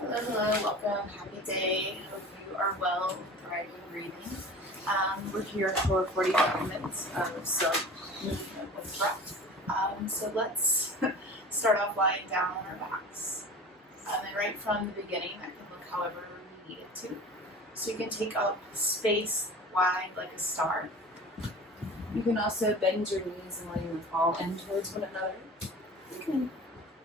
Hello, hello, welcome, happy day. Hope you are well, thriving, breathing. We're here for 45 minutes of some movement with breath. So let's start off lying down on our backs. And right from the beginning, that can look however we need it to. So you can take up space wide like a star. You can also bend your knees and letting them fall in towards one another. You can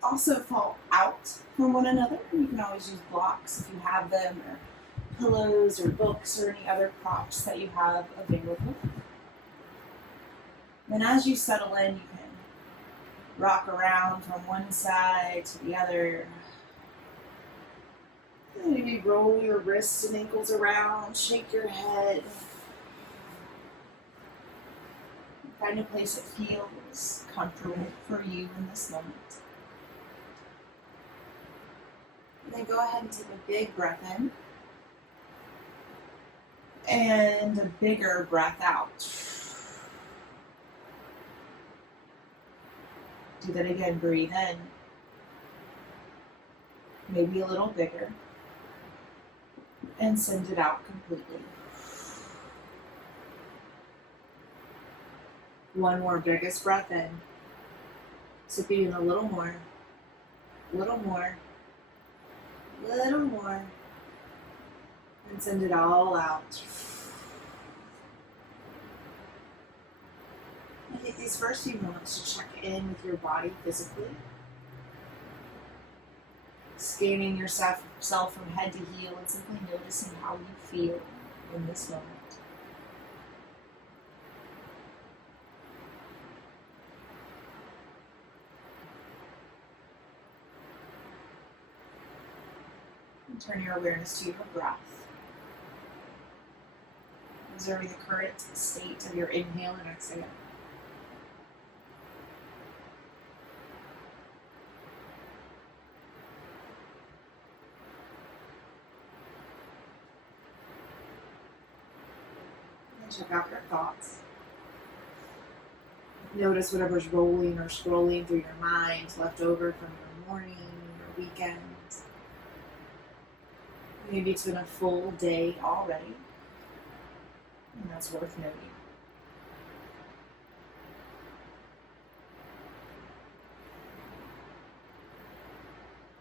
also fall out from one another. You can always use blocks if you have them, or pillows or books or any other props that you have available. Then as you settle in, you can rock around from one side to the other. Maybe roll your wrists and ankles around, shake your head. Find a place that feels comfortable for you in this moment. And then go ahead and take a big breath in and a bigger breath out. Do that again. Breathe in. Maybe a little bigger. And send it out completely. One more biggest breath in. So feeling a little more, little more. Little more, and send it all out. And take these first few moments to check in with your body physically, scanning yourself from head to heel and simply noticing how you feel in this moment. And turn your awareness to your breath. Observing the current state of your inhale and exhale. And check out your thoughts. Notice whatever's rolling or scrolling through your mind left over from your morning or weekend. Maybe it's been a full day already, and that's worth noting.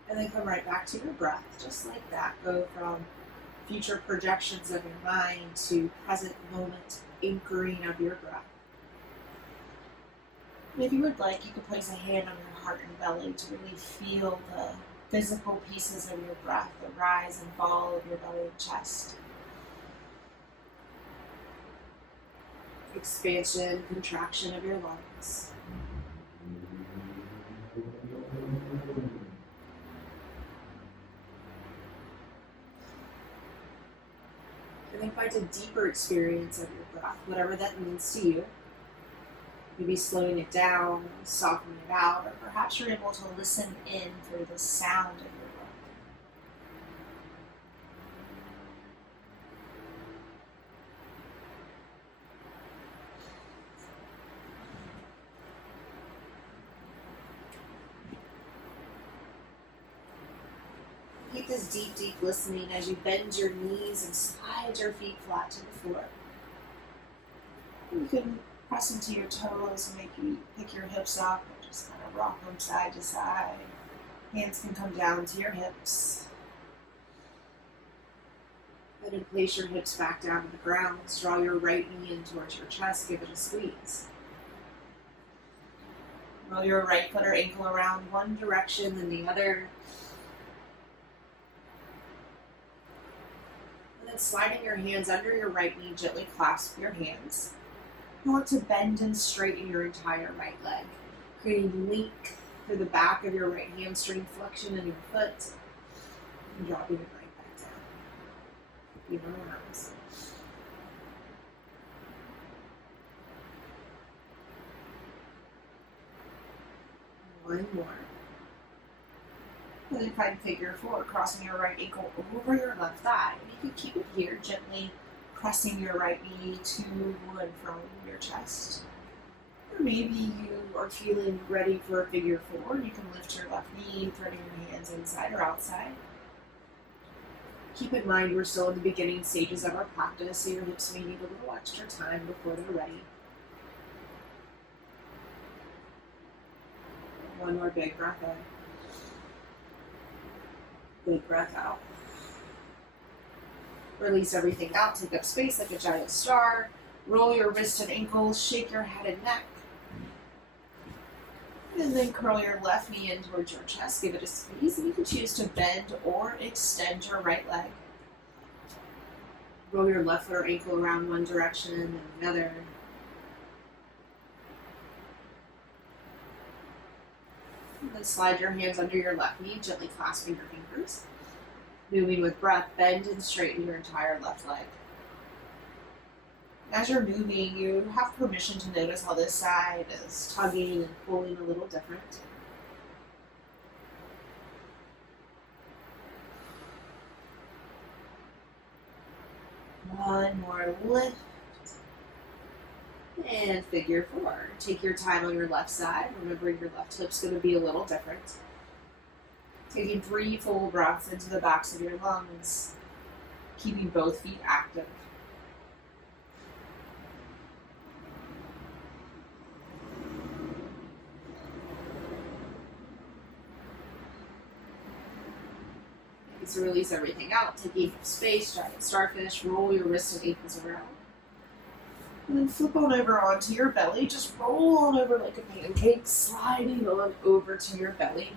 And then come right back to your breath, just like that. Go from future projections of your mind to present moment anchoring of your breath. And if you would like, you could place a hand on your heart and belly to really feel the physical pieces of your breath, the rise and fall of your belly and chest. Expansion, contraction of your lungs. And then find a deeper experience of your breath, whatever that means to you. Maybe slowing it down, softening it out, or perhaps you're able to listen in for the sound of your breath. Keep this deep, deep listening as you bend your knees and slide your feet flat to the floor. You can press into your toes and make you pick your hips up and just kind of rock them side to side. Hands can come down to your hips. Then place your hips back down to the ground. Draw your right knee in towards your chest. Give it a squeeze. Roll your right foot or ankle around one direction, then the other. And then sliding your hands under your right knee, gently clasp your hands. You want to bend and straighten your entire right leg, creating length through the back of your right hamstring, flexion in your foot, and dropping it right back down. Even arms. One more. And then find figure four, crossing your right ankle over your left thigh. And you can keep it here, gently pressing your right knee to and from your chest. Or maybe you are feeling ready for a figure four, and you can lift your left knee, threading your hands inside or outside. Keep in mind we're still in the beginning stages of our practice, so your hips may need a little extra time before they're ready. One more big breath in. Big breath out. Release everything out, take up space like a giant star. Roll your wrists and ankles, shake your head and neck. And then curl your left knee in towards your chest, give it a squeeze, and you can choose to bend or extend your right leg. Roll your left foot or ankle around one direction and another. And then slide your hands under your left knee, gently clasping your fingers. Moving with breath, bend and straighten your entire left leg. As you're moving, you have permission to notice how this side is tugging and pulling a little different. One more lift. And figure four. Take your time on your left side. Remember your left hip's going to be a little different. Taking 3 full breaths into the backs of your lungs. Keeping both feet active. So release everything out, taking space, giant starfish, roll your wrists and ankles around. And then flip on over onto your belly, just roll on over like a pancake, sliding on over to your belly.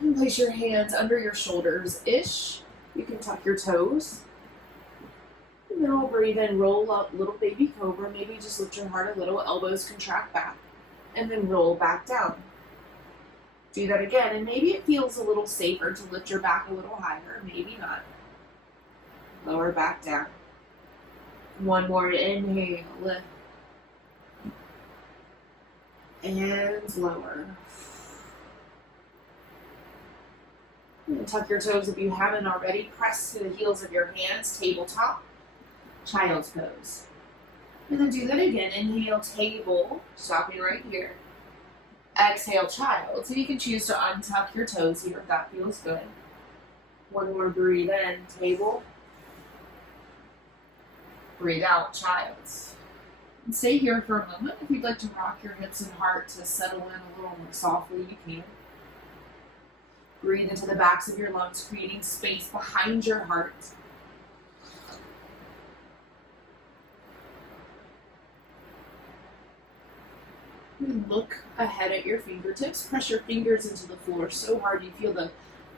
And place your hands under your shoulders-ish. You can tuck your toes. And then we'll breathe in, roll up, little baby cobra, maybe just lift your heart a little, elbows contract back, and then roll back down. Do that again, and maybe it feels a little safer to lift your back a little higher, maybe not. Lower back down. One more inhale, lift. And lower. And tuck your toes if you haven't already. Press to the heels of your hands, tabletop, child's pose. And then do that again. Inhale, table, stopping right here. Exhale, child. So you can choose to untuck your toes here if that feels good. One more breathe in, table. Breathe out, child. And stay here for a moment. If you'd like to rock your hips and heart to settle in a little more softly, you can. Breathe into the backs of your lungs, creating space behind your heart. Look ahead at your fingertips. Press your fingers into the floor so hard you feel the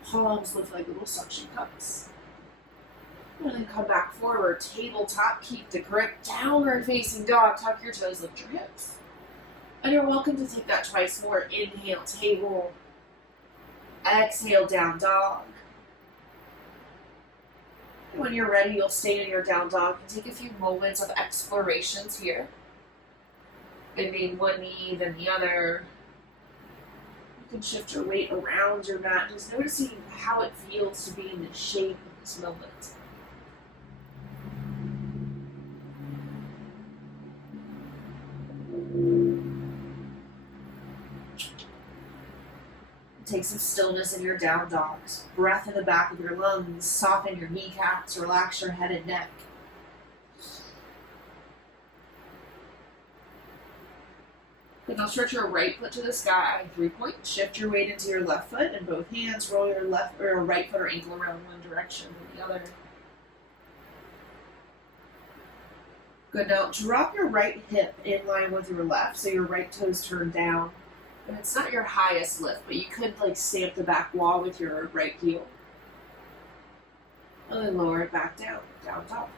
palms look like little suction cups. And then come back forward. Tabletop. Keep the grip. Downward facing dog. Tuck your toes. Lift your hips. And you're welcome to take that twice more. Inhale, table. Exhale, down dog. And when you're ready, you'll stay in your down dog and take a few moments of explorations here. Bending one knee, then the other. You can shift your weight around your mat, just noticing how it feels to be in the shape of this moment. Take some stillness in your down dogs. Breath in the back of your lungs. Soften your kneecaps. Relax your head and neck. Then now stretch your right foot to the sky, 3-point. Shift your weight into your left foot and both hands. Roll your left or right foot or ankle around one direction or the other. Good. Now drop your right hip in line with your left, so your right toes turn down. And it's not your highest lift, but you could like stamp the back wall with your right heel. And then lower it back down, down dog.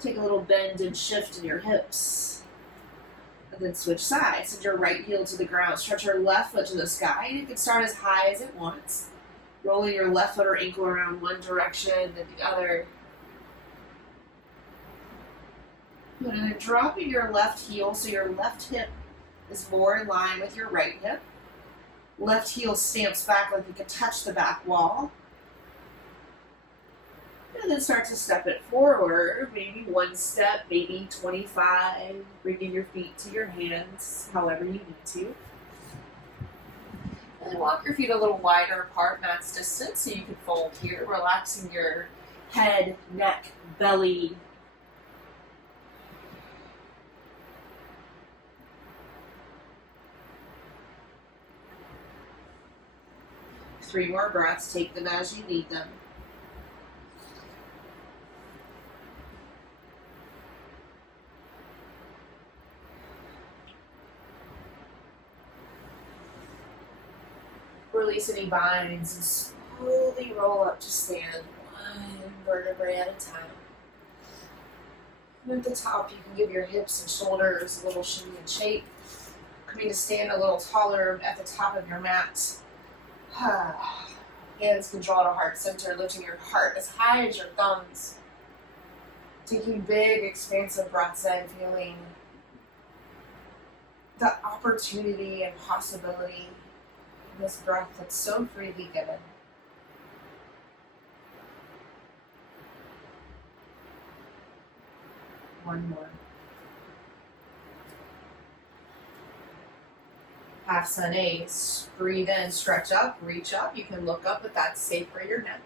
Take a little bend and shift in your hips. And then switch sides. Send your right heel to the ground. Stretch your left foot to the sky. You can start as high as it wants. Rolling your left foot or ankle around one direction, then the other. And then dropping your left heel so your left hip is more in line with your right hip. Left heel stamps back like you can touch the back wall. And then start to step it forward, maybe one step, maybe 25, bringing your feet to your hands, however you need to. And then walk your feet a little wider apart, max distance, so you can fold here, relaxing your head, neck, belly. Three more breaths, take them as you need them. Release any binds and slowly roll up to stand, one vertebrae at a time. And at the top, you can give your hips and shoulders a little shimmy and shake. Coming to stand a little taller at the top of your mat. Hands can draw to heart center, lifting your heart as high as your thumbs. Taking big, expansive breaths in, feeling the opportunity and possibility in this breath that's so freely given. One more. Half sun A's. Breathe in, stretch up, reach up. You can look up if that's safe for your neck.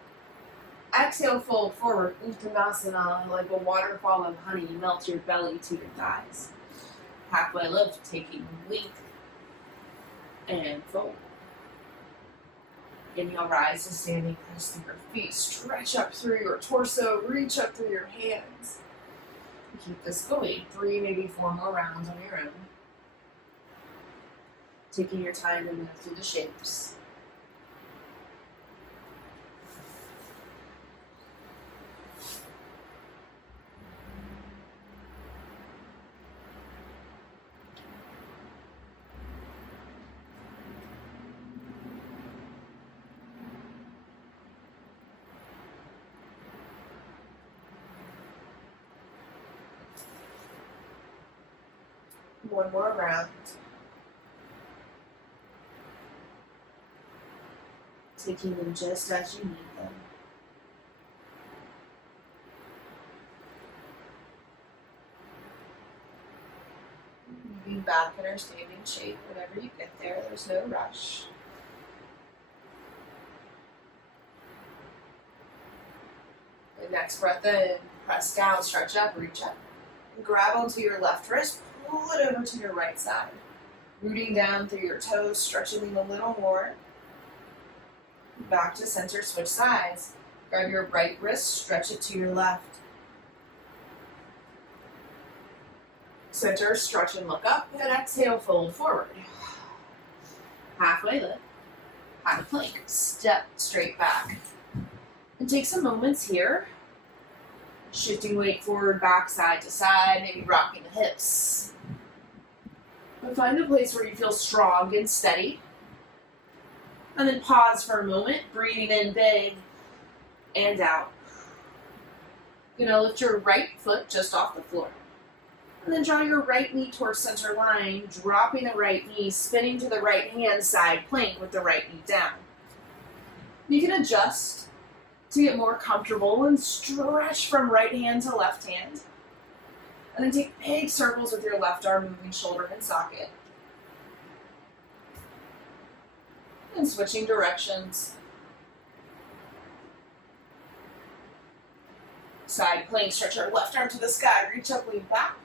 Exhale, fold forward, Uttanasana, like a waterfall of honey. Melt your belly to your thighs. Halfway lift, taking length and fold. Inhale, rise to standing, press through your feet. Stretch up through your torso, reach up through your hands. Keep this going. 3, maybe 4 more rounds on your own. Taking your time to move through the shapes. One more round. Taking them just as you need them. Moving back in our standing shape whenever you get there. There's no rush. The next breath in, press down, stretch up, reach up. And grab onto your left wrist, pull it over to your right side. Rooting down through your toes, stretching them a little more. Back to center, switch sides. Grab your right wrist, stretch it to your left. Center, stretch and look up, and exhale, fold forward. Halfway lift, half plank, step straight back. And take some moments here, shifting weight forward, back, side to side, maybe rocking the hips. But find a place where you feel strong and steady. And then pause for a moment, breathing in big and out. You're going to lift your right foot just off the floor. And then draw your right knee towards center line, dropping the right knee, spinning to the right hand side plank with the right knee down. You can adjust to get more comfortable and stretch from right hand to left hand. And then take big circles with your left arm, moving shoulder and socket. And switching directions. Side plank, stretch your left arm to the sky, reach up, lean back.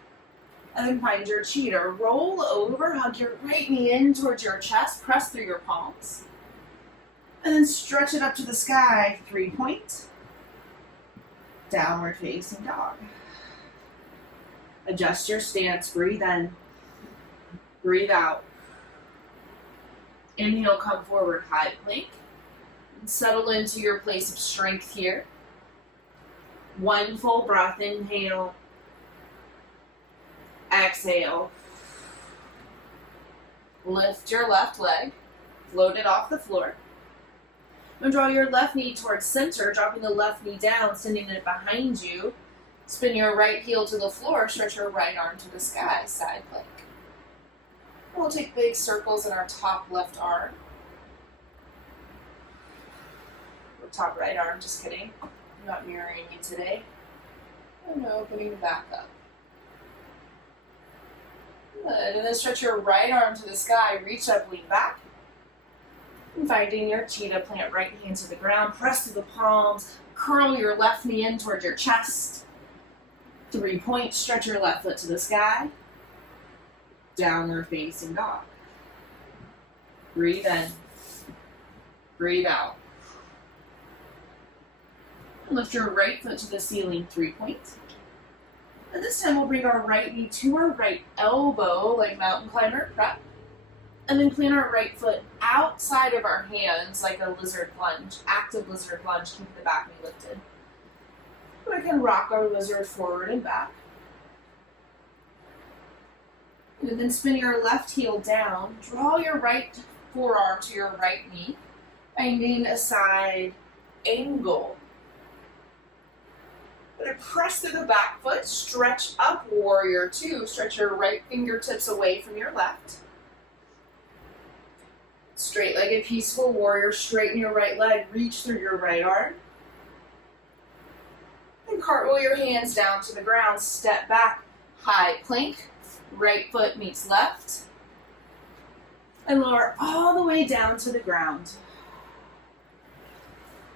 And then find your cheetah. Roll over, hug your right knee in towards your chest, press through your palms. And then stretch it up to the sky, 3-point. Downward facing dog. Adjust your stance, breathe in, breathe out. Inhale, come forward, high plank. And settle into your place of strength here. One full breath, inhale. Exhale. Lift your left leg, float it off the floor. And draw your left knee towards center, dropping the left knee down, sending it behind you. Spin your right heel to the floor, stretch your right arm to the sky, side plank. We'll take big circles in our top left arm. Or top right arm, just kidding. I'm not mirroring you today. And opening back up. Good, and then stretch your right arm to the sky, reach up, lean back. And finding your cheetah, plant right hand to the ground, press through the palms, curl your left knee in towards your chest. 3 points, stretch your left foot to the sky. Downward facing dog. Breathe in. Breathe out. Lift your right foot to the ceiling, 3 points. And this time we'll bring our right knee to our right elbow, like mountain climber prep. And then plant our right foot outside of our hands, like a lizard lunge, active lizard lunge, keep the back knee lifted. We can rock our lizard forward and back. And then spin your left heel down, draw your right forearm to your right knee, finding a side angle. Gonna press through the back foot, stretch up, warrior two, stretch your right fingertips away from your left. Straight-legged peaceful warrior, straighten your right leg, reach through your right arm. And cartwheel your hands down to the ground, step back, high plank, right foot meets left. And lower all the way down to the ground.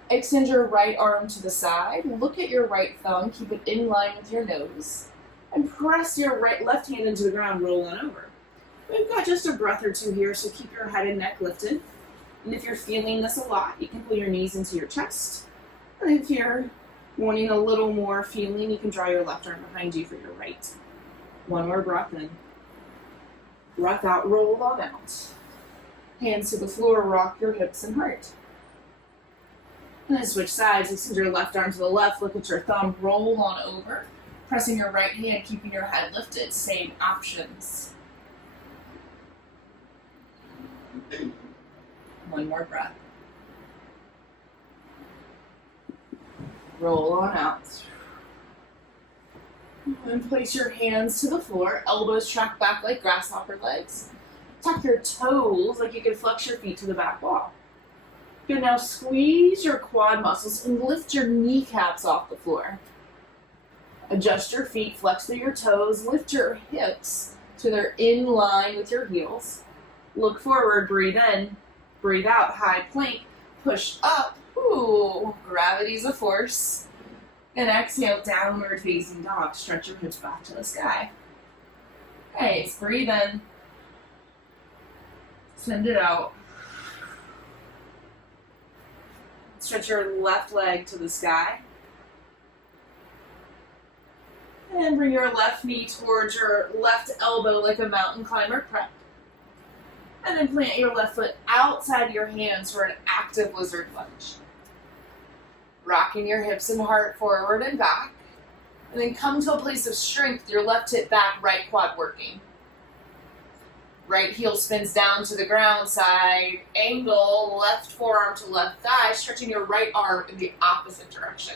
Extend your right arm to the side, look at your right thumb, keep it in line with your nose, and press your left hand into the ground, roll on over. We've got just a breath or two here, so keep your head and neck lifted. And if you're feeling this a lot, you can pull your knees into your chest. And if you're wanting a little more feeling, you can draw your left arm behind you for your right. One more breath in. Breath out, roll on out. Hands to the floor, rock your hips and heart. And then switch sides, extend your left arm to the left, look at your thumb, roll on over. Pressing your right hand, keeping your head lifted, same options. One more breath. Roll on out. And place your hands to the floor, elbows track back like grasshopper legs. Tuck your toes like you can flex your feet to the back wall. You can now squeeze your quad muscles and lift your kneecaps off the floor. Adjust your feet, flex through your toes, lift your hips so they're in line with your heels. Look forward, breathe in, breathe out, high plank, push up, ooh, gravity's a force. And exhale, downward facing dog, stretch your hips back to the sky. Nice, breathe in, send it out. Stretch your left leg to the sky. And bring your left knee towards your left elbow like a mountain climber prep. And then plant your left foot outside your hands for an active lizard lunge. Rocking your hips and heart forward and back. And then come to a place of strength, your left hip back, right quad working. Right heel spins down to the ground, side angle, left forearm to left thigh, stretching your right arm in the opposite direction.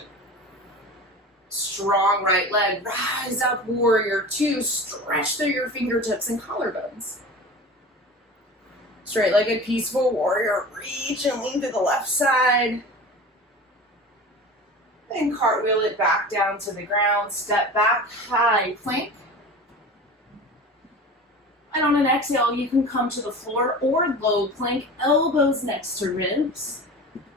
Strong right leg, rise up, warrior two, stretch through your fingertips and collarbones. Straight-legged peaceful warrior, reach and lean to the left side. Then cartwheel it back down to the ground, step back, high plank. And on an exhale, you can come to the floor or low plank, elbows next to ribs.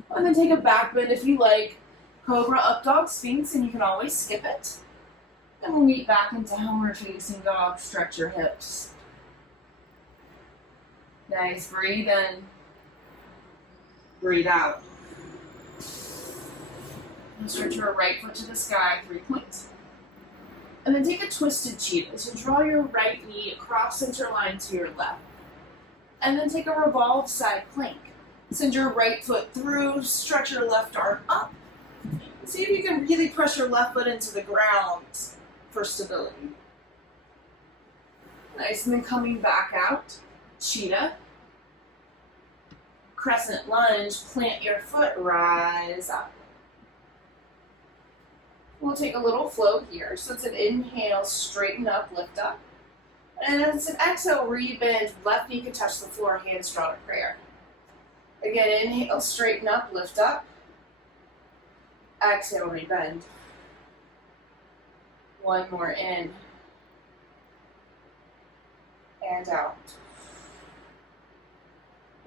And then take a back bend if you like. Cobra, up dog, sphinx, and you can always skip it. Then we'll meet back in downward facing dog, stretch your hips. Nice, breathe in, breathe out. And stretch your right foot to the sky, 3 points. And then take a twisted cheetah. So draw your right knee across center line to your left. And then take a revolved side plank. Send your right foot through, stretch your left arm up. See if you can really press your left foot into the ground for stability. Nice, and then coming back out, cheetah. Crescent lunge, plant your foot, rise up. We'll take a little flow here. So it's an inhale, straighten up, lift up. And it's an exhale, rebend, left knee can touch the floor, hands draw to prayer. Again, inhale, straighten up, lift up. Exhale, rebend. One more in. And out.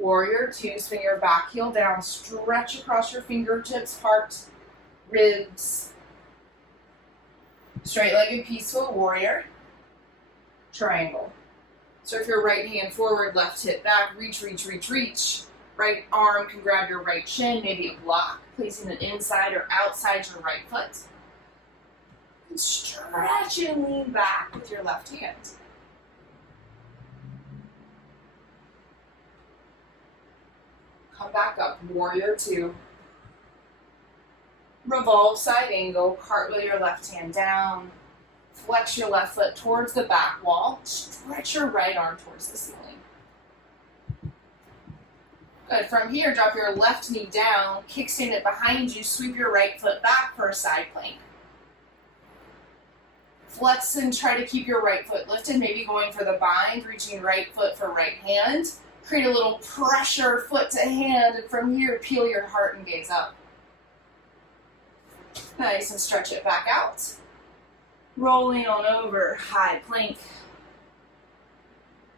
Warrior 2, swing your back heel down, stretch across your fingertips, heart, ribs. Straight-legged peaceful warrior, triangle. So if your right hand forward, left hip back, reach, reach, reach, reach. Right arm can grab your right shin, maybe a block, placing it inside or outside your right foot. And stretch and lean back with your left hand. Come back up, warrior 2. Revolve side angle, cartwheel your left hand down. Flex your left foot towards the back wall. Stretch your right arm towards the ceiling. Good. From here, drop your left knee down, kickstand it behind you, sweep your right foot back for a side plank. Flex and try to keep your right foot lifted, maybe going for the bind, reaching right foot for right hand. Create a little pressure, foot to hand, and from here, peel your heart and gaze up. Nice, and stretch it back out. Rolling on over, high plank.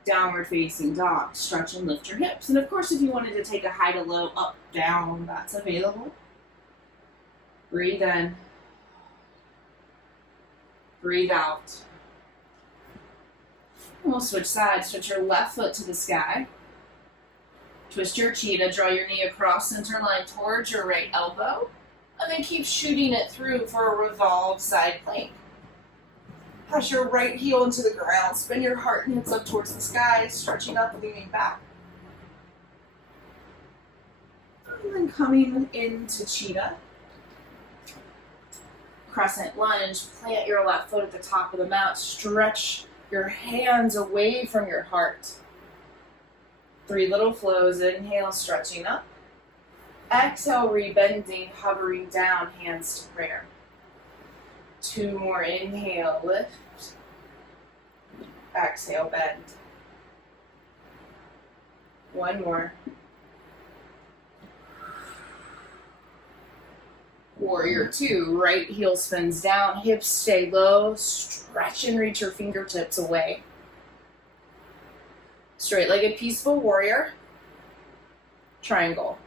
Downward facing dog. Stretch and lift your hips. And of course, if you wanted to take a high to low, up, down, that's available. Breathe in. Breathe out. We'll switch sides. Switch your left foot to the sky. Twist your cheetah. Draw your knee across center line towards your right elbow. And then keep shooting it through for a revolved side plank. Press your right heel into the ground. Spin your heart and hips up towards the sky, stretching up, leaning back. And then coming into Cheetah. Crescent lunge. Plant your left foot at the top of the mat. Stretch your hands away from your heart. 3 little flows. Inhale, stretching up. Exhale, rebending, hovering down, hands to prayer. 2 more, inhale, lift. Exhale, bend. 1 more. Warrior 2, right heel spins down, hips stay low, stretch and reach your fingertips away. Straight-legged peaceful warrior, triangle.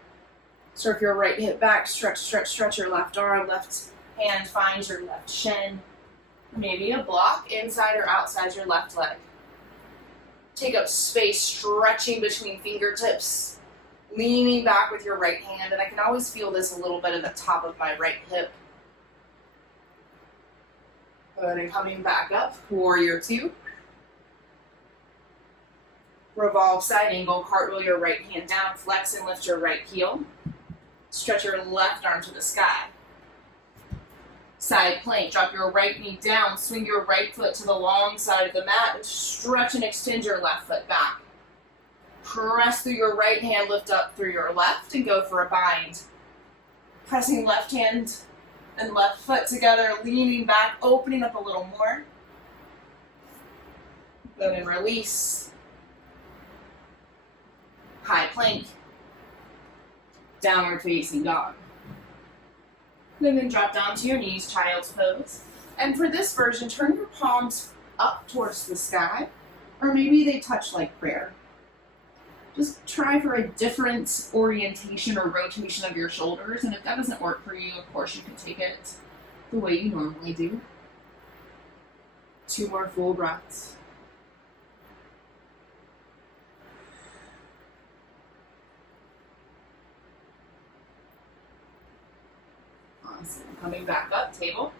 So if your right hip back, stretch, stretch, stretch your left arm, left hand finds your left shin. Maybe a block inside or outside your left leg. Take up space, stretching between fingertips, leaning back with your right hand, and I can always feel this a little bit at the top of my right hip. Good, and coming back up, warrior 2. Revolve side angle, cartwheel your right hand down, flex and lift your right heel. Stretch your left arm to the sky. Side plank, drop your right knee down, swing your right foot to the long side of the mat, and stretch and extend your left foot back. Press through your right hand, lift up through your left, and go for a bind. Pressing left hand and left foot together, leaning back, opening up a little more. Then release. High plank. Downward facing dog. Then drop down to your knees, child's pose. And for this version, turn your palms up towards the sky, or maybe they touch like prayer. Just try for a different orientation or rotation of your shoulders, and if that doesn't work for you, of course you can take it the way you normally do. 2 more full breaths. Awesome. Coming back up, table.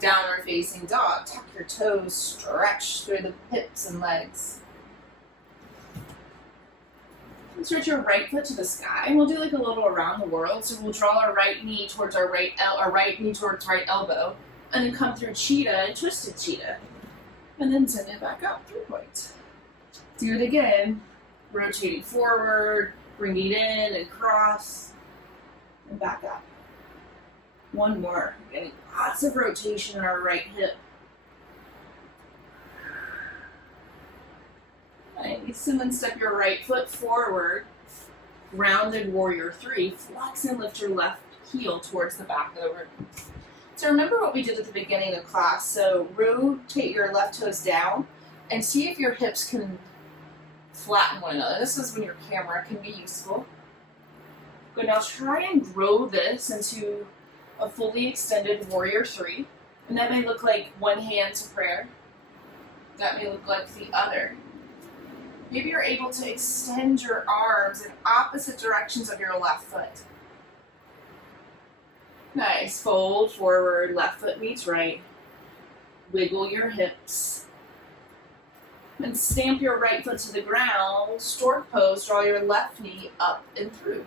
Downward facing dog. Tuck your toes, stretch through the hips and legs. Stretch your right foot to the sky, and we'll do like a little around the world. So we'll draw our right knee towards our right knee towards right elbow, and then come through cheetah and twisted cheetah, and then send it back up, 3 points. Do it again, rotating forward, bring it in and cross, and back up. 1 more. Getting lots of rotation in our right hip. Nice. And then step your right foot forward. Rounded warrior 3. Flex and lift your left heel towards the back of the room. So remember what we did at the beginning of the class. So rotate your left toes down and see if your hips can flatten one another. This is when your camera can be useful. But now try and grow this into a fully extended warrior three. And that may look like one hand to prayer. That may look like the other. Maybe you're able to extend your arms in opposite directions of your left foot. Nice. Fold forward, left foot meets right. Wiggle your hips. And stamp your right foot to the ground. Stork pose, draw your left knee up and through.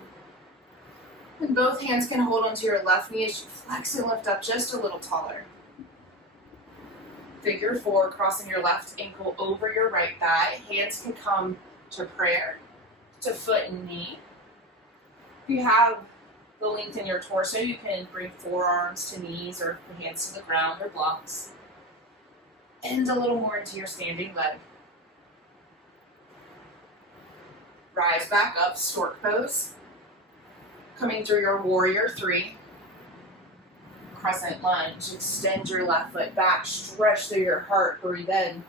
And both hands can hold onto your left knee as you flex and lift up just a little taller. Figure four, crossing your left ankle over your right thigh. Hands can come to prayer, to foot and knee. If you have the length in your torso, you can bring forearms to knees or hands to the ground or blocks. And a little more into your standing leg. Rise back up, stork pose. Coming through your warrior three. Crescent lunge. Extend your left foot back, stretch through your heart, breathe in.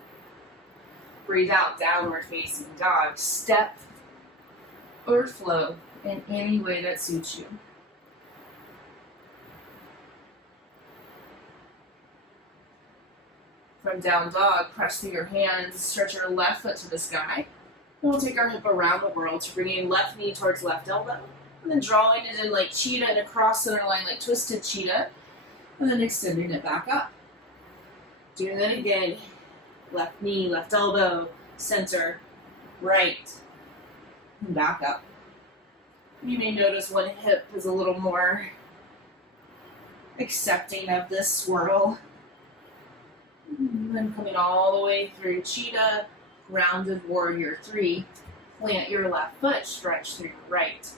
Breathe out, downward facing dog. Step or flow in any way that suits you. From down dog, press through your hands, stretch your left foot to the sky. And we'll take our hip around the world to bringing left knee towards left elbow. And then drawing it in like cheetah and across center line like twisted cheetah. And then extending it back up. Doing that again. Left knee, left elbow, center, right, and back up. You may notice one hip is a little more accepting of this swirl. And then coming all the way through cheetah, grounded warrior three. Plant your left foot, stretch through your right.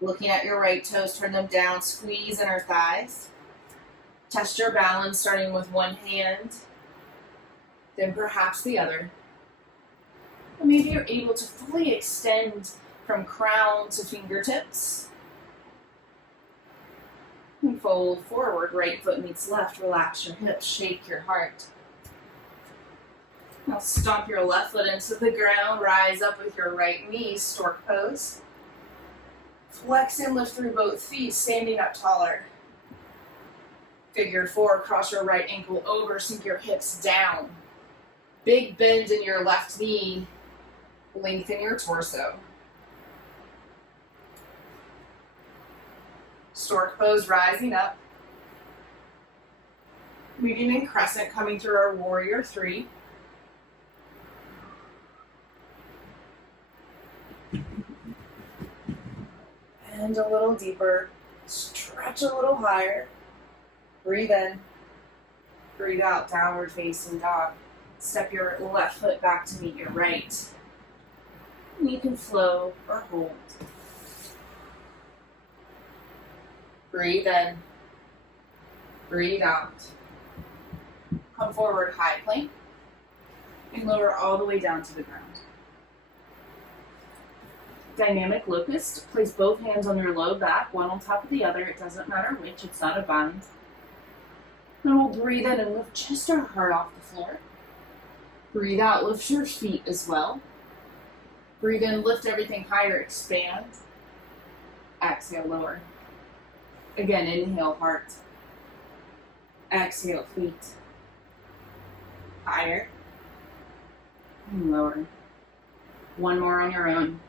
Looking at your right toes, turn them down, squeeze inner thighs. Test your balance, starting with one hand, then perhaps the other. And maybe you're able to fully extend from crown to fingertips. And fold forward, right foot meets left, relax your hips, shake your heart. Now stomp your left foot into the ground, rise up with your right knee, stork pose. Flex and lift through both feet, standing up taller. Figure four, cross your right ankle over, sink your hips down. Big bend in your left knee, lengthen your torso. Stork pose, rising up. Meeting in crescent, coming through our warrior three. And a little deeper, stretch a little higher. Breathe in, breathe out, downward facing dog. Step your left foot back to meet your right. And you can flow or hold. Breathe in, breathe out. Come forward, high plank, and lower all the way down to the ground. Dynamic locust, place both hands on your low back, one on top of the other. It doesn't matter which, it's not a bind. Then we'll breathe in and lift just our heart off the floor. Breathe out, lift your feet as well. Breathe in, lift everything higher, expand. Exhale, lower. Again, inhale, heart. Exhale, feet. Higher. And lower. One more on your own.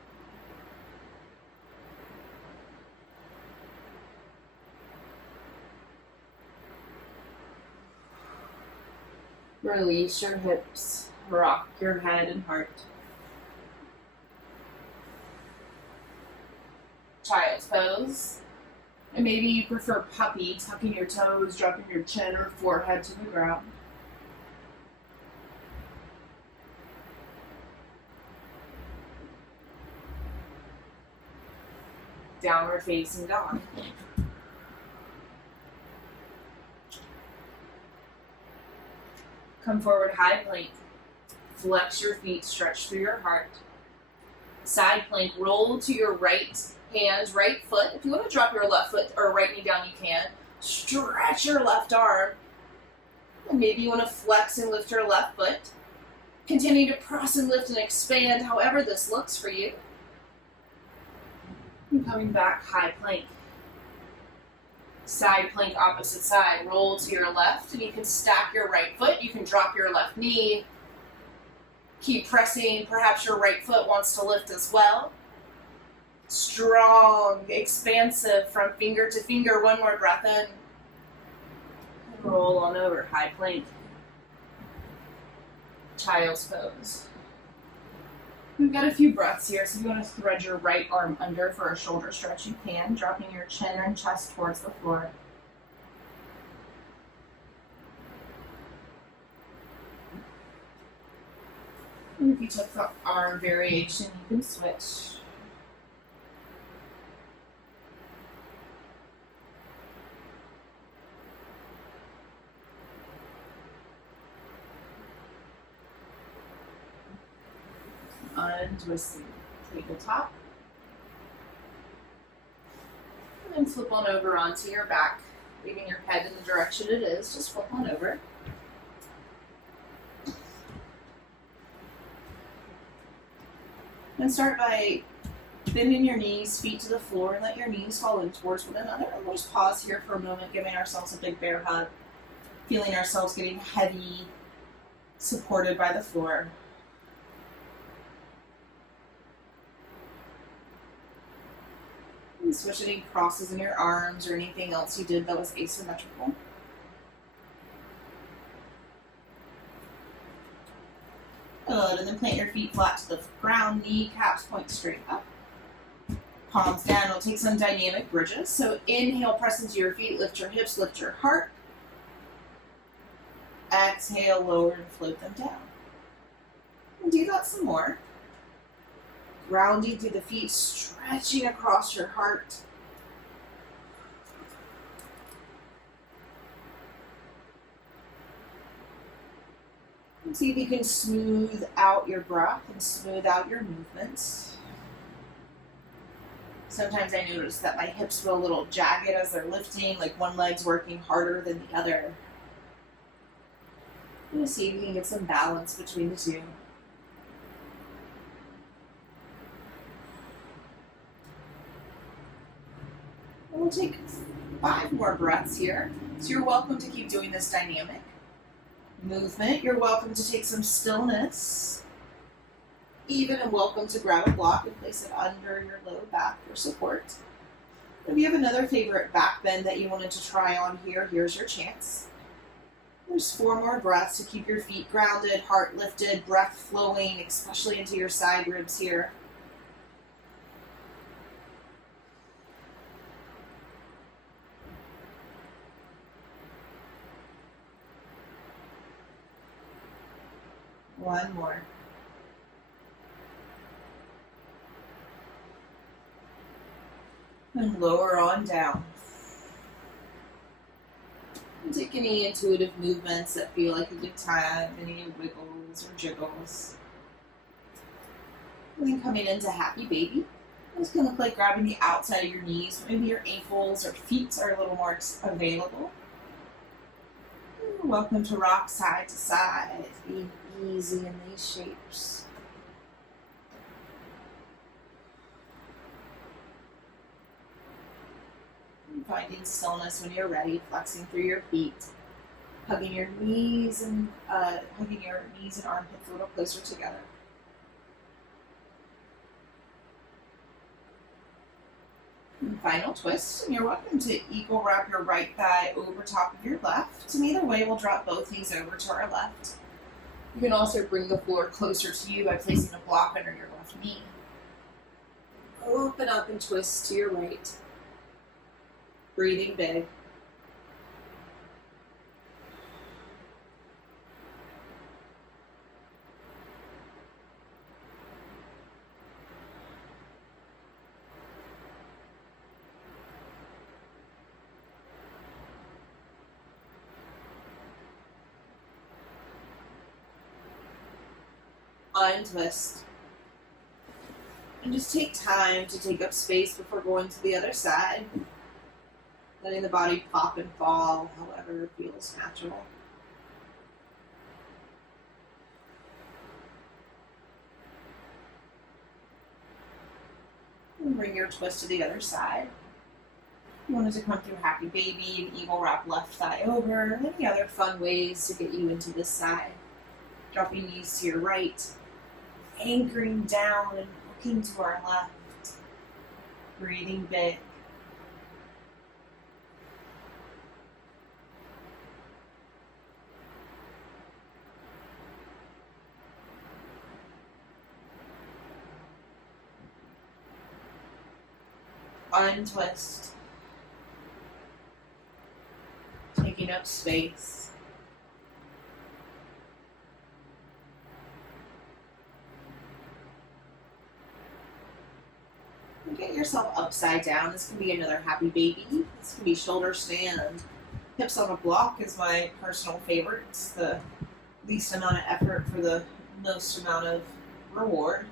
Release your hips, rock your head and heart. Child's pose. And maybe you prefer puppy, tucking your toes, dropping your chin or forehead to the ground. Downward facing dog. Come forward, high plank. Flex your feet, stretch through your heart. Side plank, roll to your right hand, right foot. If you want to drop your left foot or right knee down, you can. Stretch your left arm. And maybe you want to flex and lift your left foot. Continue to press and lift and expand however this looks for you. And coming back, high plank. Side plank, opposite side. Roll to your left, and you can stack your right foot. You can drop your left knee. Keep pressing. Perhaps your right foot wants to lift as well. Strong, expansive from finger to finger. One more breath in. Roll on over, high plank. Child's pose. We've got a few breaths here, so if you want to thread your right arm under for a shoulder stretch, you can, dropping your chin and chest towards the floor. And if you took the arm variation, you can switch. Untwisting tabletop. And then flip on over onto your back, leaving your head in the direction it is. Just flip on over. And start by bending your knees, feet to the floor, and let your knees fall in towards one another. And we'll just pause here for a moment, giving ourselves a big bear hug, feeling ourselves getting heavy, supported by the floor. Switch any crosses in your arms or anything else you did that was asymmetrical. Good, and then plant your feet flat to the ground, kneecaps point straight up. Palms down, we'll take some dynamic bridges. So inhale, press into your feet, lift your hips, lift your heart. Exhale, lower and float them down. And do that some more. Grounding through the feet, stretching across your heart. And see if you can smooth out your breath and smooth out your movements. Sometimes I notice that my hips feel a little jagged as they're lifting, like one leg's working harder than the other. I'm going to see if you can get some balance between the two. We'll take 5 more breaths here. So you're welcome to keep doing this dynamic movement. You're welcome to take some stillness. Even and welcome to grab a block and place it under your low back for support. If you have another favorite back bend that you wanted to try on here, here's your chance. There's 4 more breaths to keep your feet grounded, heart lifted, breath flowing, especially into your side ribs here. One more. And lower on down. And take any intuitive movements that feel like a good time, any wiggles or jiggles. And then coming into happy baby. It's going to look like grabbing the outside of your knees. Maybe your ankles or feet are a little more available. Welcome to rock side to side. Be easy in these shapes. And finding stillness when you're ready, flexing through your feet, hugging your knees and armpits a little closer together. And final twist, and you're welcome to eagle wrap your right thigh over top of your left. And either way, we'll drop both knees over to our left. You can also bring the floor closer to you by placing a block under your left knee. Open up and twist to your right. Breathing big. Untwist. And just take time to take up space before going to the other side. Letting the body pop and fall, however it feels natural. bring your twist to the other side. You wanted to come through Happy Baby, an eagle wrap left thigh over, any other fun ways to get you into this side. Dropping knees to your right, anchoring down and looking to our left. Breathing big. Untwist. Taking up space. And get yourself upside down. This can be another Happy Baby. This can be shoulder stand. Hips on a block is my personal favorite. It's the least amount of effort for the most amount of reward.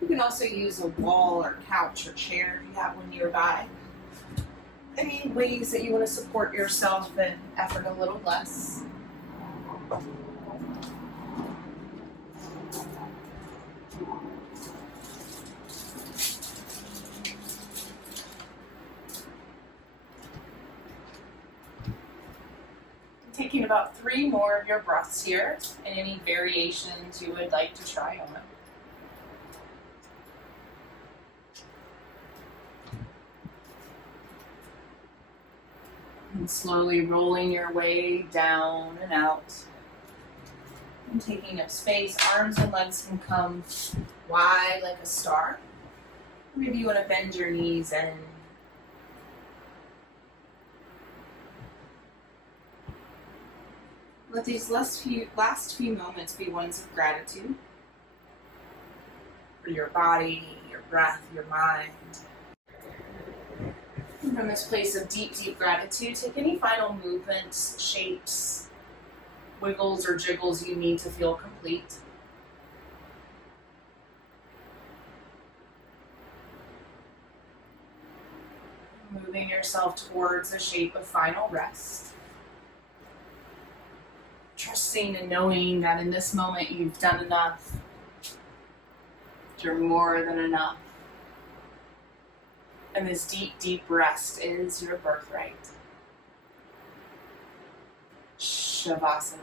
You can also use a wall or couch or chair if you have one nearby. Any ways that you want to support yourself and effort a little less. Taking about 3 more of your breaths here and any variations you would like to try on. And slowly rolling your way down and out. And taking up space, arms and legs can come wide like a star. Maybe you want to bend your knees in. Let these last few moments be ones of gratitude for your body, your breath, your mind. And from this place of deep, deep gratitude, take any final movements, shapes, wiggles, or jiggles you need to feel complete. Moving yourself towards a shape of final rest. Trusting and knowing that in this moment you've done enough. You're more than enough. And this deep, deep rest is your birthright. Shavasana.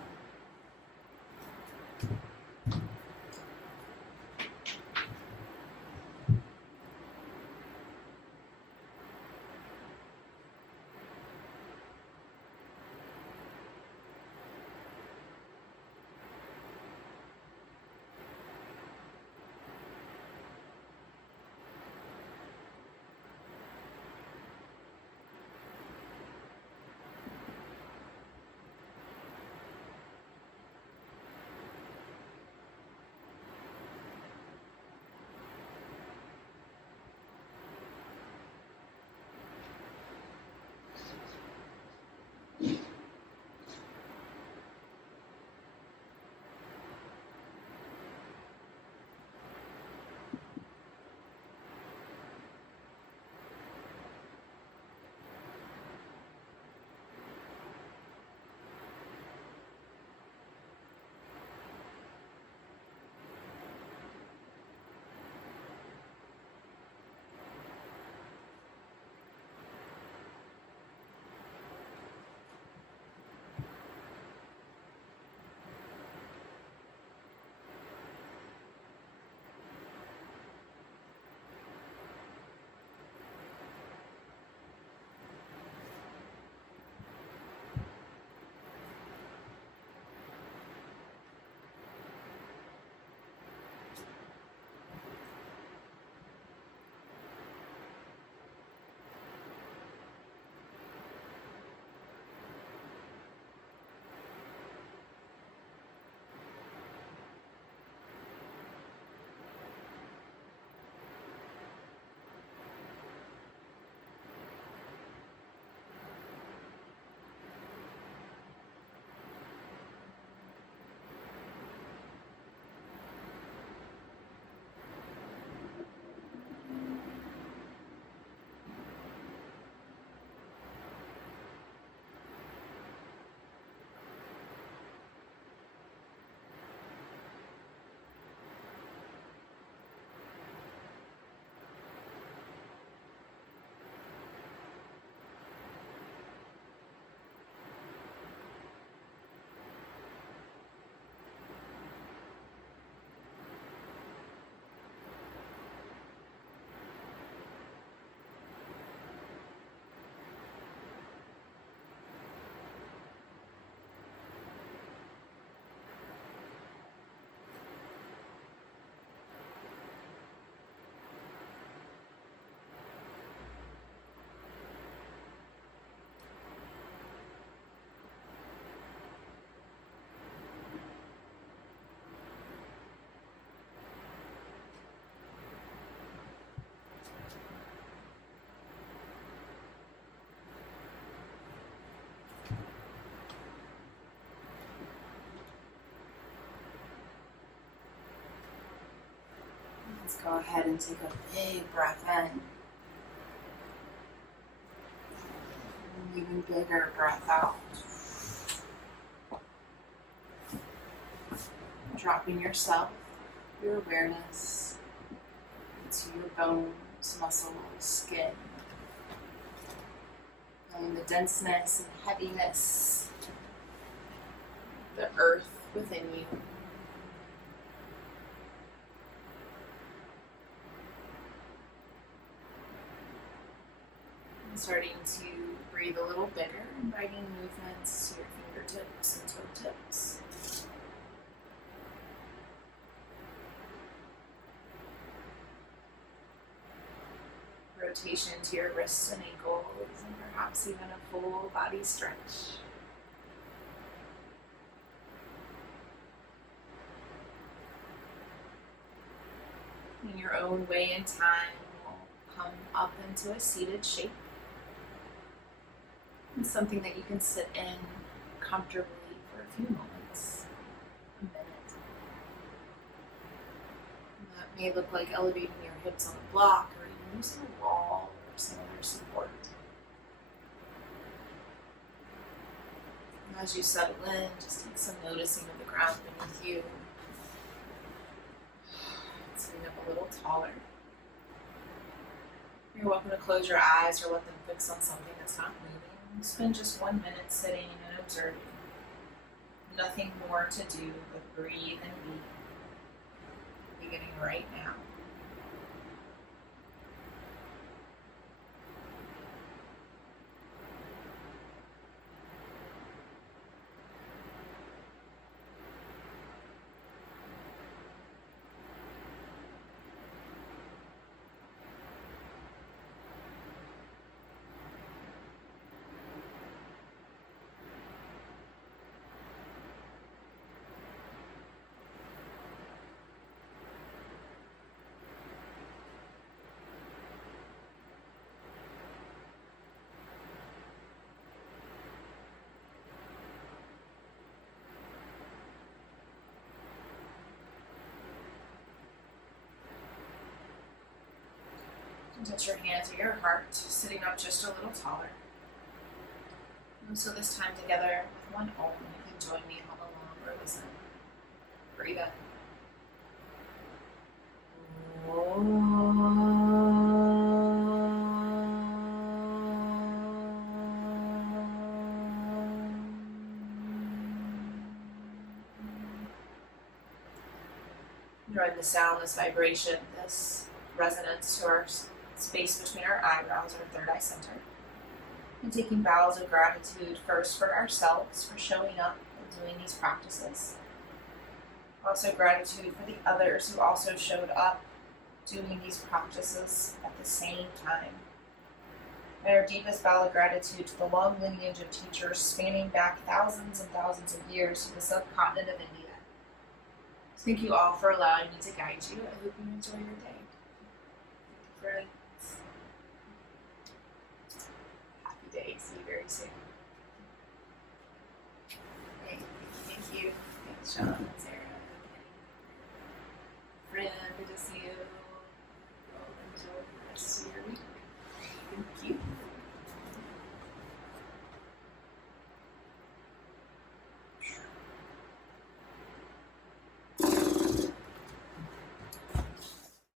Let's go ahead and take a big breath in. An even bigger breath out. Dropping yourself, your awareness into your bones, muscles, skin. Feeling the denseness and heaviness, the earth within you. And starting to breathe a little bigger, inviting movements to your fingertips and toe tips. Rotation to your wrists and ankles, and perhaps even a full body stretch. In your own way and time, we'll come up into a seated shape. It's something that you can sit in comfortably for a few moments, a minute. And that may look like elevating your hips on a block or even using a wall or some other support. And as you settle in, just take some noticing of the ground beneath you. Sitting up a little taller. You're welcome to close your eyes or let them fix on something that's not moving. Spend just 1 minute sitting and observing. Nothing more to do but breathe and be. Beginning right now. Touch your hands at your heart, sitting up just a little taller. And so this time together with one Om, you can join me hum along or listen. Breathe in. Drawing the sound, this vibration, this resonance to our space between our eyebrows, our third eye center. And taking vows of gratitude first for ourselves for showing up and doing these practices. Also gratitude for the others who also showed up doing these practices at the same time. And our deepest vow of gratitude to the long lineage of teachers spanning back thousands and thousands of years to the subcontinent of India. Thank you all for allowing me to guide you. I hope you enjoy your day. Thank you. Happy day. See you very soon. Thank you. Thanks, Sean.